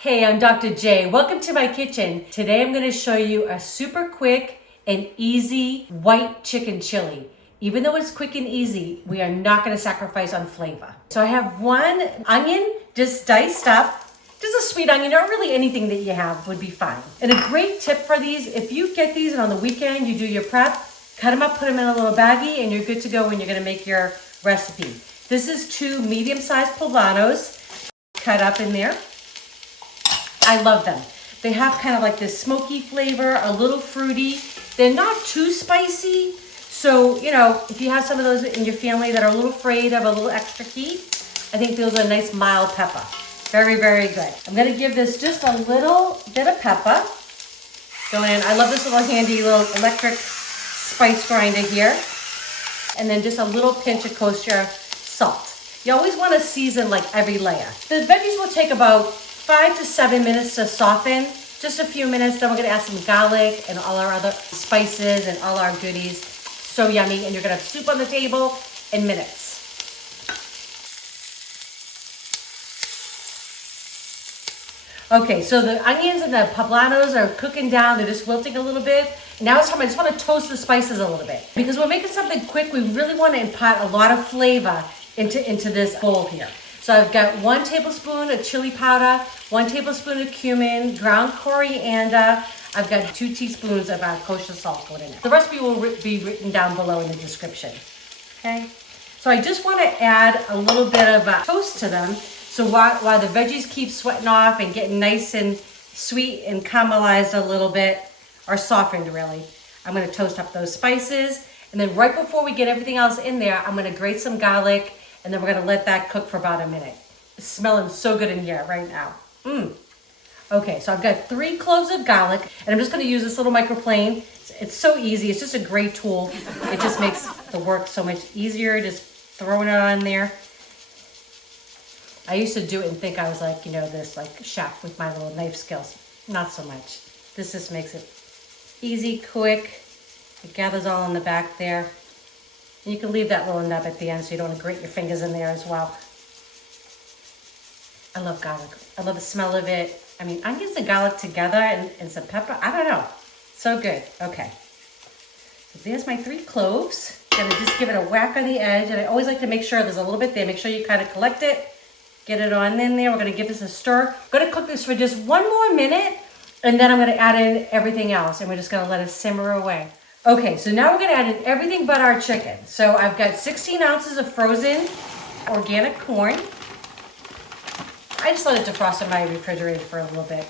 Hey, I'm Dr. J. Welcome to my kitchen. Today I'm going to show you a super quick and easy white chicken chili. Even though it's quick and easy, we are not going to sacrifice on flavor. So I have one onion just diced up. Just a sweet onion or really anything that you have would be fine. And a great tip for these, if you get these and on the weekend you do your prep, cut them up, put them in a little baggie, and you're good to go when you're going to make your recipe. This is 2 medium-sized poblanos cut up in there. I love them. They have kind of like this smoky flavor, a little fruity. They're not too spicy. So, you know, if you have some of those in your family that are a little afraid of a little extra heat, I think those are a nice mild pepper. Very, very good. I'm gonna give this just a little bit of pepper. Go in. I love this little handy little electric spice grinder here. And then just a little pinch of kosher salt. You always wanna season like every layer. The veggies will take about 5 to 7 minutes to soften, just a few minutes. Then we're gonna add some garlic and all our other spices and all our goodies. So yummy, and you're gonna have soup on the table in minutes. Okay, so the onions and the poblanos are cooking down. They're just wilting a little bit. Now it's time, I just wanna toast the spices a little bit. Because we're making something quick, we really wanna impart a lot of flavor into this bowl here. So I've got 1 tablespoon of chili powder, 1 tablespoon of cumin, ground coriander. I've got 2 teaspoons of kosher salt going in there. The recipe will be written down below in the description. Okay. So I just want to add a little bit of toast to them. So while the veggies keep sweating off and getting nice and sweet and caramelized a little bit, or softened really, I'm going to toast up those spices. And then right before we get everything else in there, I'm going to grate some garlic. And then we're gonna let that cook for about a minute. It's smelling so good in here right now. Okay, so I've got 3 cloves of garlic, and I'm just gonna use this little microplane. It's so easy, it's just a great tool. It just makes the work so much easier, just throwing it on there. I used to do it and think I was like, you know, this like chef with my little knife skills. Not so much. This just makes it easy, quick. It gathers all in the back there. And you can leave that little nub at the end so you don't want to grate your fingers in there as well. I love garlic. I love the smell of it. I mean, onions and garlic together and some pepper. I don't know. So good. Okay. So there's my 3 cloves. Gonna just give it a whack on the edge. And I always like to make sure there's a little bit there. Make sure you kind of collect it. Get it on in there. We're gonna give this a stir. I'm gonna cook this for just 1 more minute. And then I'm gonna add in everything else. And we're just gonna let it simmer away. Okay, so now we're gonna add in everything but our chicken. So I've got 16 ounces of frozen organic corn. I just let it defrost in my refrigerator for a little bit.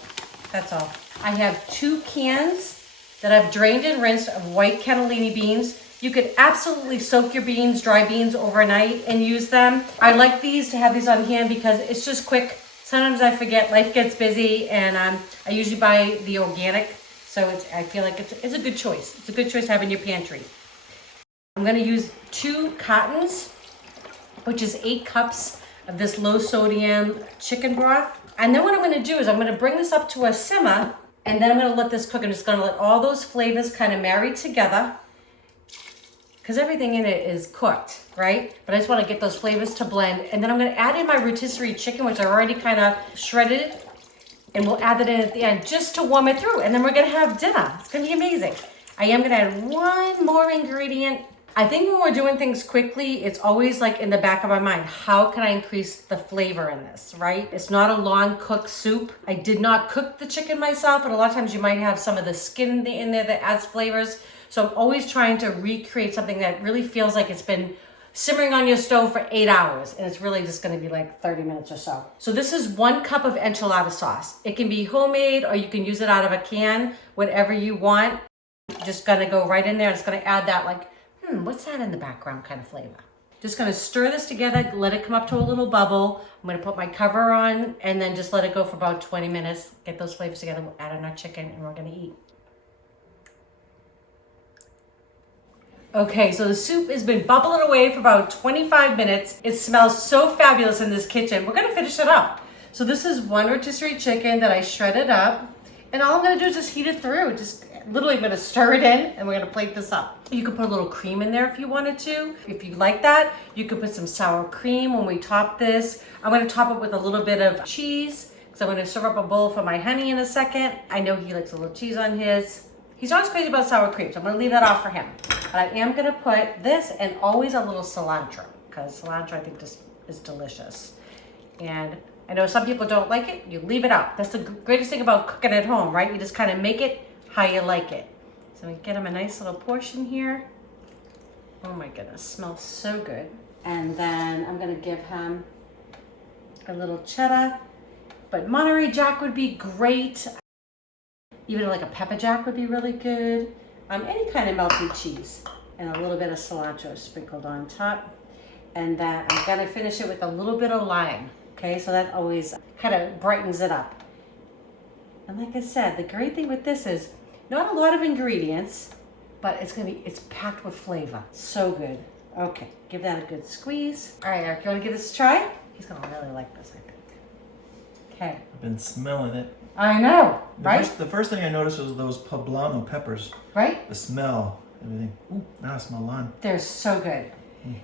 That's all. I have 2 cans that I've drained and rinsed of white cannellini beans. You could absolutely soak your beans, dry beans, overnight and use them. I like these to have these on hand because it's just quick. Sometimes I forget, life gets busy, and I usually buy the organic. So I feel like it's a good choice. It's a good choice to have in your pantry. I'm gonna use 2 cottons, which is 8 cups of this low sodium chicken broth. And then what I'm gonna do is I'm gonna bring this up to a simmer, and then I'm gonna let this cook. I'm just gonna let all those flavors kind of marry together, because everything in it is cooked, right? But I just wanna get those flavors to blend. And then I'm gonna add in my rotisserie chicken, which I already kind of shredded. And we'll add that in at the end just to warm it through. And then we're gonna have dinner. It's gonna be amazing. I am gonna add 1 more ingredient. I think when we're doing things quickly, it's always like in the back of our mind, how can I increase the flavor in this, right? It's not a long cooked soup. I did not cook the chicken myself, and a lot of times you might have some of the skin in there that adds flavors. So I'm always trying to recreate something that really feels like it's been simmering on your stove for 8 hours, and it's really just gonna be like 30 minutes or so. So this is 1 cup of enchilada sauce. It can be homemade, or you can use it out of a can, whatever you want. Just gonna go right in there. It's gonna add that like, what's that in the background kind of flavor. Just gonna stir this together, let it come up to a little bubble. I'm gonna put my cover on, and then just let it go for about 20 minutes. Get those flavors together, we'll add in our chicken, and we're gonna eat. Okay, so the soup has been bubbling away for about 25 minutes. It smells so fabulous in this kitchen. We're gonna finish it up. So this is 1 rotisserie chicken that I shredded up. And all I'm gonna do is just heat it through. Just literally I'm gonna stir it in, and we're gonna plate this up. You could put a little cream in there if you wanted to. If you like that, you could put some sour cream when we top this. I'm gonna top it with a little bit of cheese, So I'm gonna serve up a bowl for my honey in a second. I know he likes a little cheese on his. He's always crazy about sour cream, so I'm gonna leave that off for him. But I am gonna put this and always a little cilantro, because cilantro I think just is delicious. And I know some people don't like it, you leave it out. That's the greatest thing about cooking at home, right? You just kind of make it how you like it. So we get him a nice little portion here. Oh my goodness, smells so good. And then I'm gonna give him a little cheddar, but Monterey Jack would be great. Even like a pepper jack would be really good. Any kind of melted cheese and a little bit of cilantro sprinkled on top. And then I'm gonna finish it with a little bit of lime. Okay, so that always kind of brightens it up. And like I said, the great thing with this is not a lot of ingredients, but it's packed with flavor. So good. Okay, give that a good squeeze. All right, Eric, you wanna give this a try? He's gonna really like this, I think. Okay. I've been smelling it. I know, right? The first thing I noticed was those poblano peppers. Right? The smell, everything. Ooh, now I smell lime. They're so good.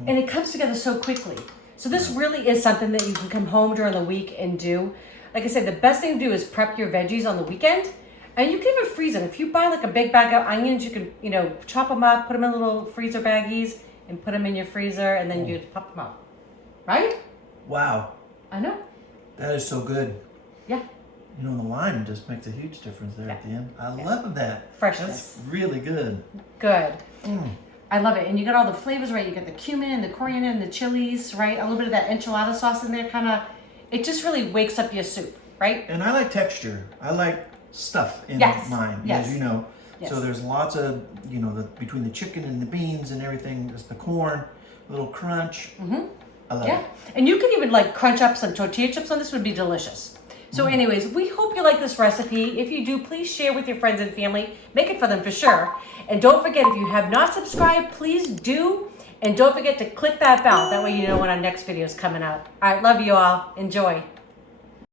And it comes together so quickly. So this really is something that you can come home during the week and do. Like I said, the best thing to do is prep your veggies on the weekend. And you can even freeze them. If you buy like a big bag of onions, you can, chop them up, put them in little freezer baggies, and put them in your freezer, and then you pop them out. Right? Wow. I know. That is so good. Yeah. The lime just makes a huge difference there at the end. I love that. Freshness. That's really good. Good. I love it. And you got all the flavors, right? You got the cumin and the coriander and the chilies, right? A little bit of that enchilada sauce in there, it just really wakes up your soup, right? And I like texture. I like stuff in mine, Yes. as you know. Yes. So there's lots of, between the chicken and the beans and everything, just the corn, a little crunch. I love it. And you can even crunch up some tortilla chips on this, would be delicious. So anyways, we hope you like this recipe. If you do, please share with your friends and family. Make it for them for sure. And don't forget, if you have not subscribed, please do. And don't forget to click that bell. That way you know when our next video is coming out. All right, love you all. Enjoy.